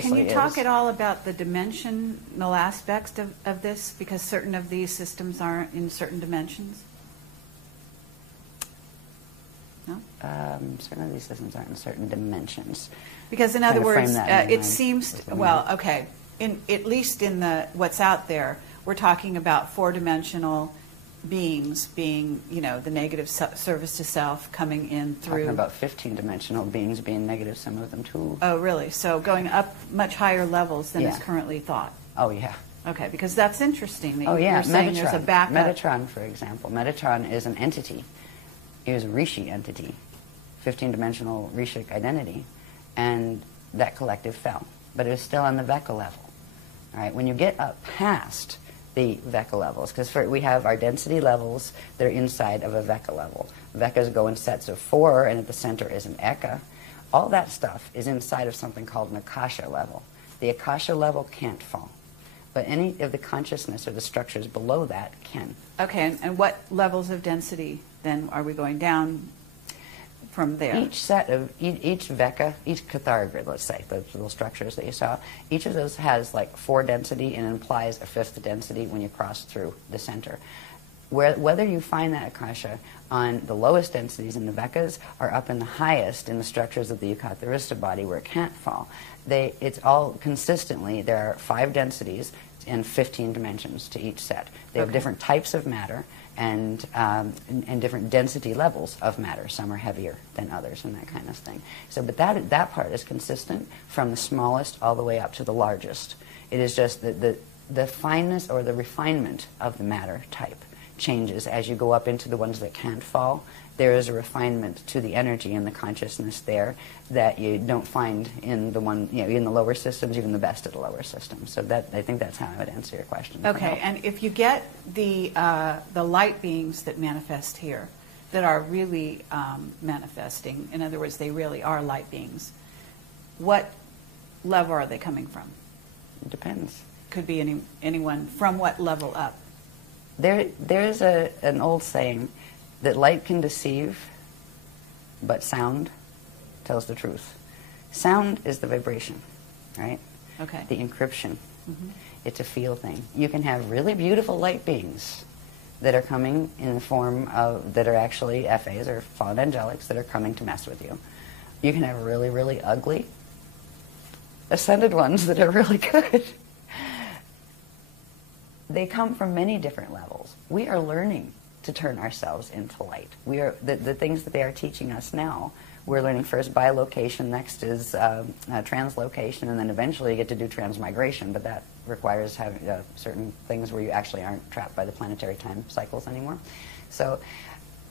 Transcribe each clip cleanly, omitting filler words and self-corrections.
Can you talk at all about the dimensional aspects of this? Because certain of these systems are in certain dimensions. No? Certain of these systems aren't in certain dimensions. Because in other words, it seems, well, okay, at least in what's out there, we're talking about four-dimensional beings being, you know, the negative service to self coming in through. Talking about 15-dimensional beings being negative, some of them too. Oh, really? So going up much higher levels than is currently thought. Oh, yeah. Okay, because that's interesting. That you're saying Metatron. There's a backup. Metatron, for example. Metatron is an entity. It was a Rishi entity, 15-dimensional Rishic identity, and that collective fell. But it was still on the Veka level. All right, when you get up past the Veka levels, because we have our density levels that are inside of a Veka level. Vekas go in sets of 4, and at the center is an Eka. All that stuff is inside of something called an Akasha level. The Akasha level can't fall, but any of the consciousness or the structures below that can. Okay, and what levels of density then are we going down from there? Each set of, each Veka, each Cathara grid, let's say, those little structures that you saw, each of those has like 4 density and implies a 5th density when you cross through the center. Whether you find that Akasha on the lowest densities in the Vekas or up in the highest in the structures of the Yukatharista body where it can't fall, it's all consistently, there are 5 densities and 15 dimensions to each set. They have different types of matter and different density levels of matter. Some are heavier than others and that kind of thing. So, but that part is consistent from the smallest all the way up to the largest. It is just the fineness or the refinement of the matter type changes as you go up into the ones that can't fall. There is a refinement to the energy and the consciousness there that you don't find in the one, you know, in the lower systems, even the best of the lower systems. So that, I think that's how I would answer your question. Okay, and if you get the light beings that manifest here, that are really manifesting, in other words, they really are light beings, what level are they coming from? It depends. Could be anyone from what level up? There's an old saying that light can deceive, but sound tells the truth. Sound is the vibration, right? Okay. The encryption. It's a feel thing. You can have really beautiful light beings that are coming in the form of, that are actually FAs or fallen angelics that are coming to mess with you. You can have really, really ugly ascended ones that are really good. They come from many different levels. We are learning to turn ourselves into light. We are the things that they are teaching us now. We're learning first bilocation, next is translocation, and then eventually you get to do transmigration, but that requires having certain things where you actually aren't trapped by the planetary time cycles anymore. So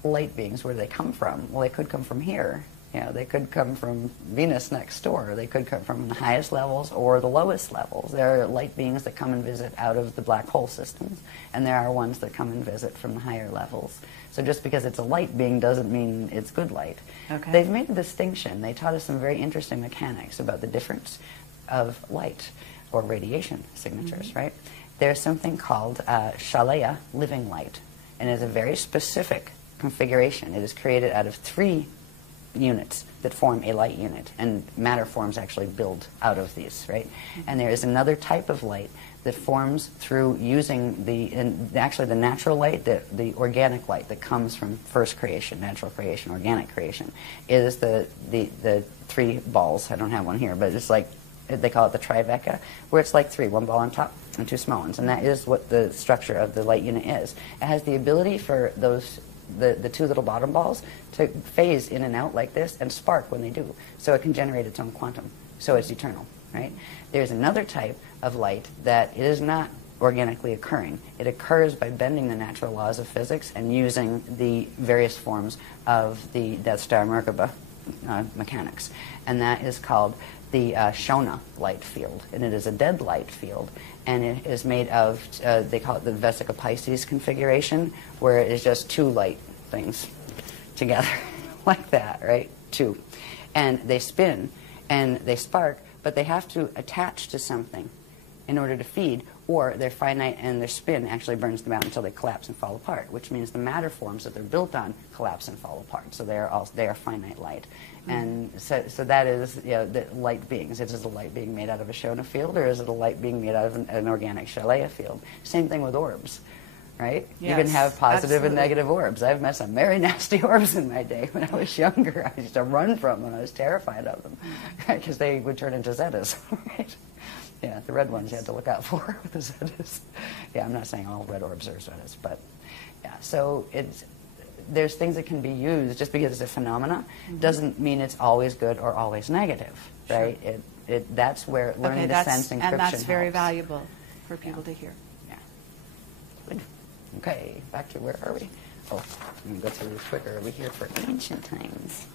light beings, where do they come from? Well, they could come from here. You know, they could come from Venus next door. They could come from the highest levels or the lowest levels. There are light beings that come and visit out of the black hole systems, and there are ones that come and visit from the higher levels. So just because it's a light being doesn't mean it's good light. Okay. They've made a distinction. They taught us some very interesting mechanics about the difference of light or radiation signatures, right? There's something called Shalaya, living light, and it's a very specific configuration. It is created out of 3 units that form a light unit, and matter forms actually build out of these, right? And there is another type of light that forms through using actually the natural light, the organic light that comes from first creation, natural creation, organic creation, is the 3 balls. I don't have one here, but it's like, they call it the triveka, where it's like 3, 1 ball on top and 2 small ones, and that is what the structure of the light unit is. It has the ability for those the 2 little bottom balls to phase in and out like this and spark when they do. So it can generate its own quantum. So it's eternal, right? There's another type of light that is not organically occurring. It occurs by bending the natural laws of physics and using the various forms of the Death Star Merkaba mechanics. And that is called the Shana light field. And it is a dead light field. And it is made of, they call it the Vesica Pisces configuration, where it is just 2 light things together, like that, right? 2. And they spin, and they spark, but they have to attach to something in order to feed, or they're finite and their spin actually burns them out until they collapse and fall apart, which means the matter forms that they're built on collapse and fall apart. So they are finite light. And so that is, the light beings. Is it a light being made out of a Shana field, or is it a light being made out of an organic Shalaya field? Same thing with orbs, right? Yes, you can have positive absolutely. and negative orbs. I've met some very nasty orbs in my day. When I was younger, I used to run from them. I was terrified of them, because they would turn into Zetas, right? Yeah, the red ones you had to look out for with the Zetas. Yeah, I'm not saying all red orbs are Zetas, but yeah, so there's things that can be used. Just because it's a phenomena doesn't mean it's always good or always negative, right? Sure. That's where learning to sense encryption and that's very helps. valuable for people to hear. Yeah. Good. Okay, back to where are we? Oh, I'm going to go through this quicker. Are we here for ancient times?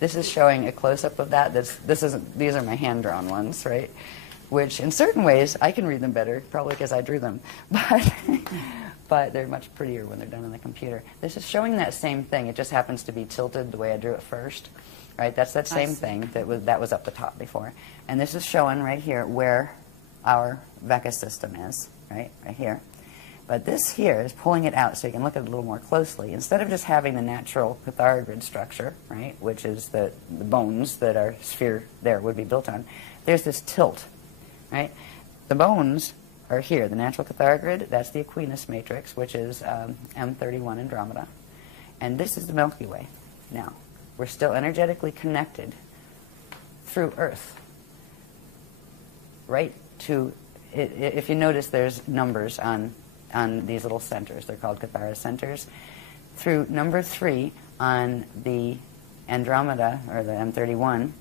This is showing a close-up of that. These are my hand-drawn ones, right? Which, in certain ways, I can read them better, probably because I drew them. But they're much prettier when they're done on the computer. This is showing that same thing. It just happens to be tilted the way I drew it first, right? That's that same thing that was up the top before. And this is showing right here where our Vecca system is, right here. But this here is pulling it out so you can look at it a little more closely. Instead of just having the natural catharogrid structure, right, which is the bones that our sphere there would be built on, there's this tilt, right? The bones are here. The natural catharogrid, that's the Aquinas matrix, which is M31 Andromeda. And this is the Milky Way. Now, we're still energetically connected through Earth, right to, if you notice there's numbers on these little centers. They're called Cathara centers. Through number 3 on the Andromeda, or the M31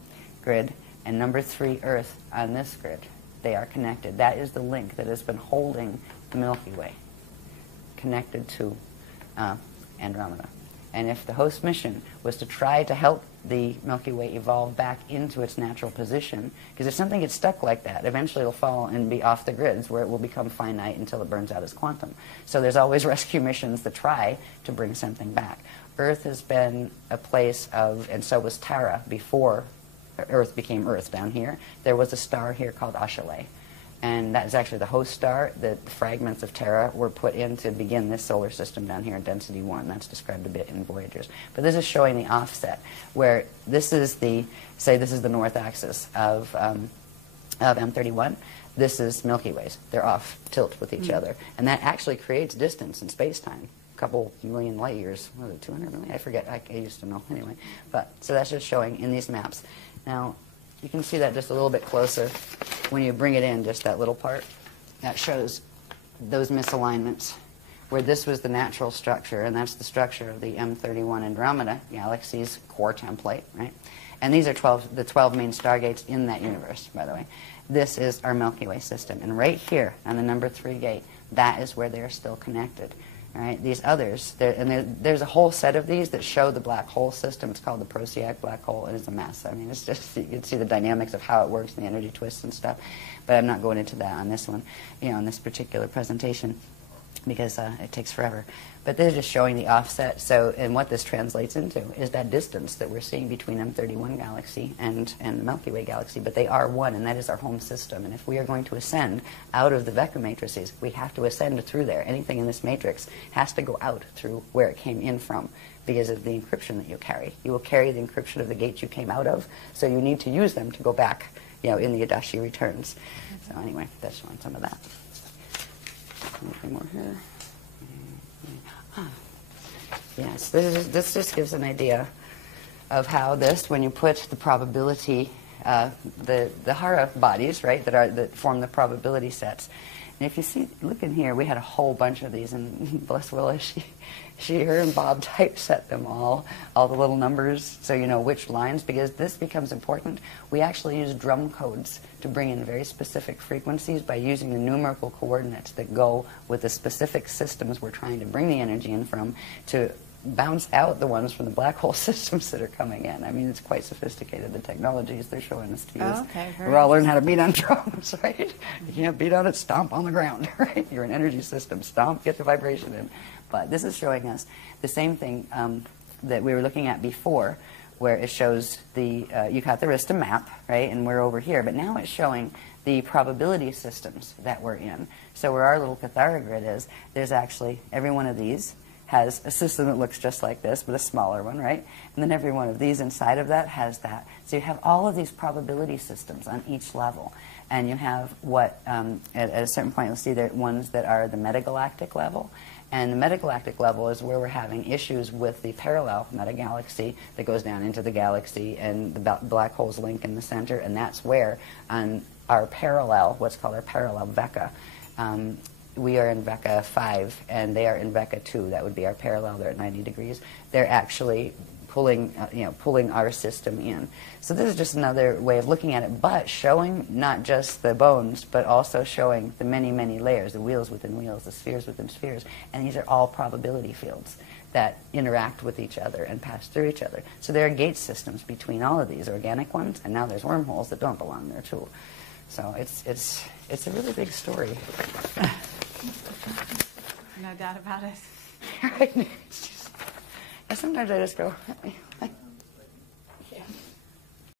grid, and number 3 Earth on this grid. They are connected. That is the link that has been holding the Milky Way connected to Andromeda. And if the host mission was to try to help the Milky Way evolve back into its natural position, because if something gets stuck like that, eventually it'll fall and be off the grids where it will become finite until it burns out as quantum. So there's always rescue missions that try to bring something back. Earth has been a place of, and so was Tara before Earth became Earth down here. There was a star here called Ashale. And that is actually the host star. The fragments of Terra were put in to begin this solar system down here in density 1. That's described a bit in Voyagers. But this is showing the offset, where this is the, say this is the north axis of M31. This is Milky Ways. They're off tilt with each other. And that actually creates distance in space-time. A couple million light years. What was it, 200 million? I forget. I used to know. Anyway. But so that's just showing in these maps. Now, you can see that just a little bit closer when you bring it in, just that little part. That shows those misalignments, where this was the natural structure, and that's the structure of the M31 Andromeda galaxy's core template, right? And these are the 12 main stargates in that universe, by the way. This is our Milky Way system. And right here on the number 3 gate, that is where they're still connected. Right? These others, there's a whole set of these that show the black hole system. It's called the Procyon black hole, and it's a mess. I mean, it's just, you can see the dynamics of how it works and the energy twists and stuff. But I'm not going into that on this one, on this particular presentation, because it takes forever. But they're just showing the offset. So, and what this translates into is that distance that we're seeing between M31 galaxy and the Milky Way galaxy. But they are one, and that is our home system. And if we are going to ascend out of the Vecca matrices, we have to ascend through there. Anything in this matrix has to go out through where it came in from, because of the encryption that you carry. You will carry the encryption of the gates you came out of, so you need to use them to go back, in the Adashi returns. So anyway, that's showing some of that. Anything more here? Yes, this just gives an idea of how this, when you put the probability, the Hara bodies, right, that form the probability sets. And if you see, look in here, we had a whole bunch of these, and bless Willa, her and Bob typeset them all the little numbers, so you know which lines, because this becomes important. We actually use drum codes to bring in very specific frequencies by using the numerical coordinates that go with the specific systems we're trying to bring the energy in from, to bounce out the ones from the black hole systems that are coming in. I mean, it's quite sophisticated, the technologies they're showing us to use. Oh, okay, we're all learning how to beat on drums, right? You can't beat on it, stomp on the ground, right? You're an energy system. Stomp, get the vibration in. But this is showing us the same thing that we were looking at before, where it shows the, you got the Arista map, right, and we're over here, but now it's showing the probability systems that we're in. So where our little Pythagorean grid is, there's actually, every one of these has a system that looks just like this, but a smaller one, right? And then every one of these inside of that has that. So you have all of these probability systems on each level. And you have what, at a certain point, you'll see there ones that are the metagalactic level. And the metagalactic level is where we're having issues with the parallel metagalaxy that goes down into the galaxy, and the black holes link in the center. And that's where, on our parallel, what's called our parallel Vecca, we are in Vecca 5, and they are in Vecca 2. That would be our parallel. They're at 90 degrees. They're actually pulling, pulling our system in. So this is just another way of looking at it, but showing not just the bones, but also showing the many, many layers, the wheels within wheels, the spheres within spheres. And these are all probability fields that interact with each other and pass through each other. So there are gate systems between all of these organic ones, and now there's wormholes that don't belong there too. So it's a really big story. No doubt about it. Sometimes I just go,